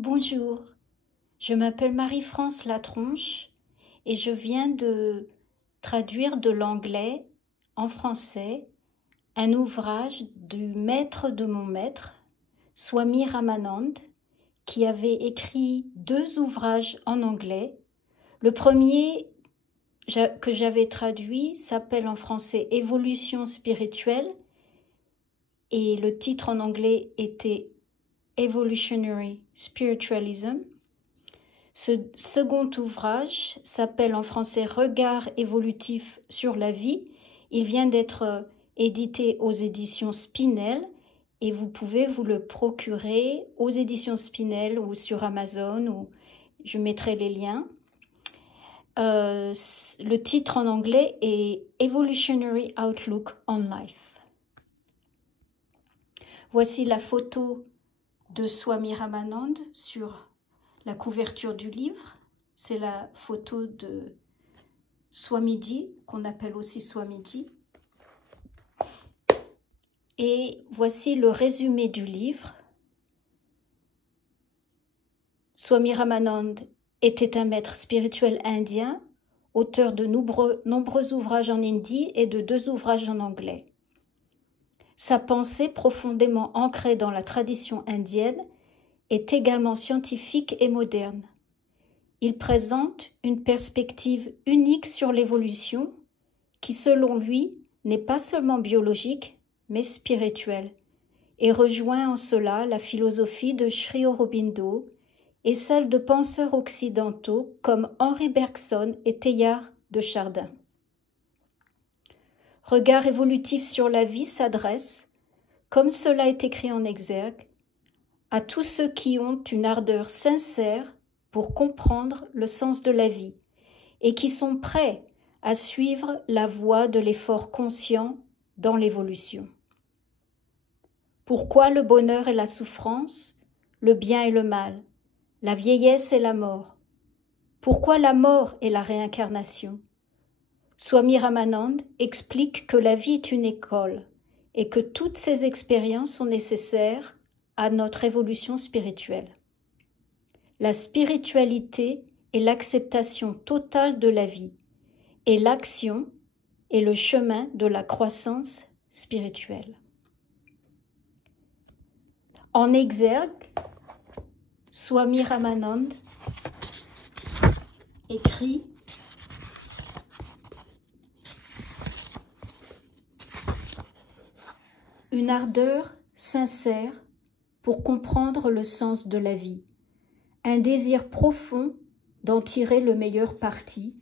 Bonjour, je m'appelle Marie-France Latronche et je viens de traduire de l'anglais en français un ouvrage du maître de mon maître, Swami Ramanand, qui avait écrit 2 ouvrages en anglais. Le premier que j'avais traduit s'appelle en français Évolution spirituelle et le titre en anglais était Evolutionary Spiritualism. Ce second ouvrage s'appelle en français Regard évolutif sur la vie. Il vient d'être édité aux éditions Spinel et vous pouvez vous le procurer aux éditions Spinel ou sur Amazon, ou je mettrai les liens. Le titre en anglais est Evolutionary Outlook on Life. Voici la photo de Swami Ramanand sur la couverture du livre. C'est la photo de Swamiji, qu'on appelle aussi Swamiji. Et voici le résumé du livre. Swami Ramanand était un maître spirituel indien, auteur de nombreux ouvrages en hindi et de 2 ouvrages en anglais. Sa pensée, profondément ancrée dans la tradition indienne, est également scientifique et moderne. Il présente une perspective unique sur l'évolution qui, selon lui, n'est pas seulement biologique, mais spirituelle, et rejoint en cela la philosophie de Sri Aurobindo et celle de penseurs occidentaux comme Henri Bergson et Teilhard de Chardin. Regard évolutif sur la vie s'adresse, comme cela est écrit en exergue, à tous ceux qui ont une ardeur sincère pour comprendre le sens de la vie et qui sont prêts à suivre la voie de l'effort conscient dans l'évolution. Pourquoi le bonheur et la souffrance, le bien et le mal, la vieillesse et la mort? Pourquoi la mort et la réincarnation? Swami Ramanand explique que la vie est une école et que toutes ces expériences sont nécessaires à notre évolution spirituelle. La spiritualité est l'acceptation totale de la vie, et l'action est le chemin de la croissance spirituelle. En exergue, Swami Ramanand écrit une ardeur sincère pour comprendre le sens de la vie, un désir profond d'en tirer le meilleur parti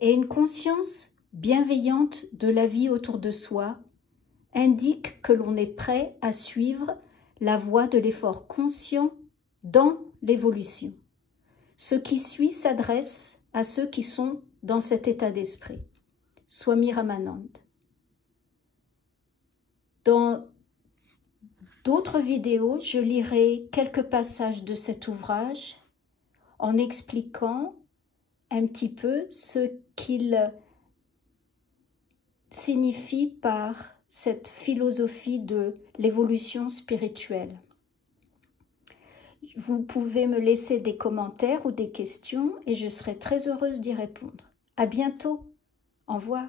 et une conscience bienveillante de la vie autour de soi indiquent que l'on est prêt à suivre la voie de l'effort conscient dans l'évolution. Ce qui suit s'adresse à ceux qui sont dans cet état d'esprit. Swami Ramanand. Dans d'autres vidéos, je lirai quelques passages de cet ouvrage en expliquant un petit peu ce qu'il signifie par cette philosophie de l'évolution spirituelle. Vous pouvez me laisser des commentaires ou des questions et je serai très heureuse d'y répondre. À bientôt. Au revoir.